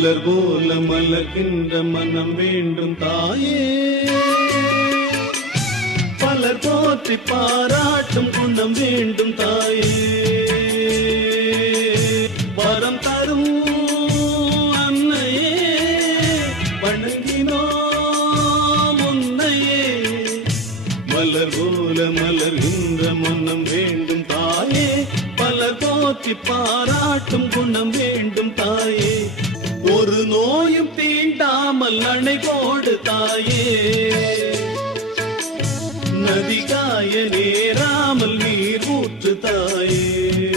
மலர் போல மலர்கின்ற மனம் வேண்டும் தாயே, பலர் போற்றி பாராட்டும் குணம் வேண்டும் தாயே, வரம் தரும் அன்னையே வணங்கினோம் உன்னையே. மலர் போல மலர்கின்ற மனம் வேண்டும் தாயே, பலர் போற்றி பாராட்டும் குணம் வேண்டும் தாயே, ஒரு நோயும் தீண்டாமல் அணை போடு தாயே, நதிகாய நேராமல் நீர் ஊற்று தாயே,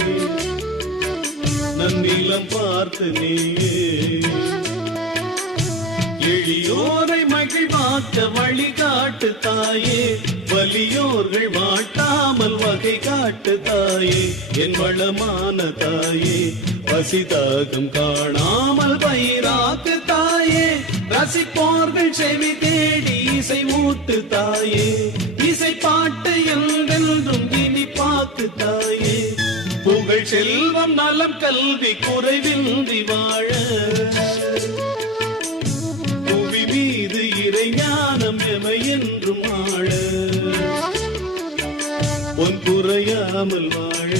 நன்னிலம் பார்த்து நீயே எளியோரை மகிழ்வாக்க வழிகாட்டு தாயே, வலியோர்கள் வாட்டாமல் வகை காட்டு தாயே, என் வளமான தாயே, பசிதாகம் காணாமல் பயிராக்கு தாயே, ரசிப்போர்கள் செவி தேடி இசை ஊட்டு தாயே, இசை பாட்டு என்றென்றும் இனி பாக்கு தாயே, புகழ் செல்வம் நலம் கல்வி குறைவின்றி வாழ, புவி மீது இறை ஞானம் எமை என்றும் ஆழ, பொன் குறையாமல் வாழ,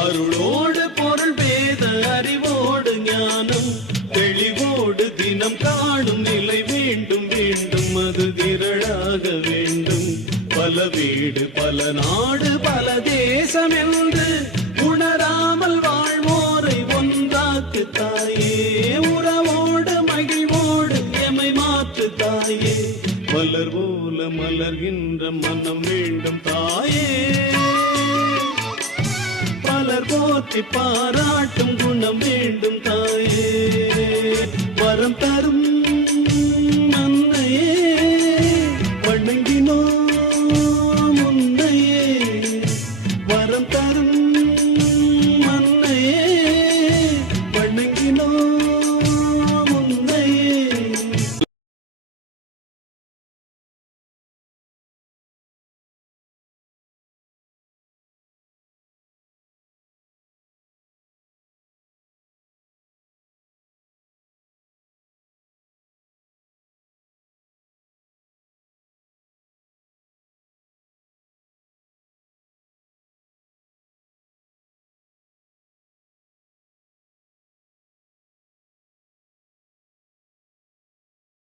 அருளோடு பொருள் வேத அறிவோடு ஞானம் தெளிவோடு தினம் காணும் நிலை வேண்டும் வேண்டும், அது திரளாக வேண்டும், பல வீடு பல நாடு பல தேசம் என்று உணராமல் வாழ்வோரை ஒன்றாக்கு தாயே, உறவோடு மகிழ்வோடு எமை மாற்று தாயே, மலர் போல மலர்கின்ற மனம் வேண்டும் தாயே, பலர் போற்றி பாராட்டும் குணம் வேண்டும் தாயே, வரம் தரும் அன்னையே வணங்கினோம் உன்னையே, வரம் தரும்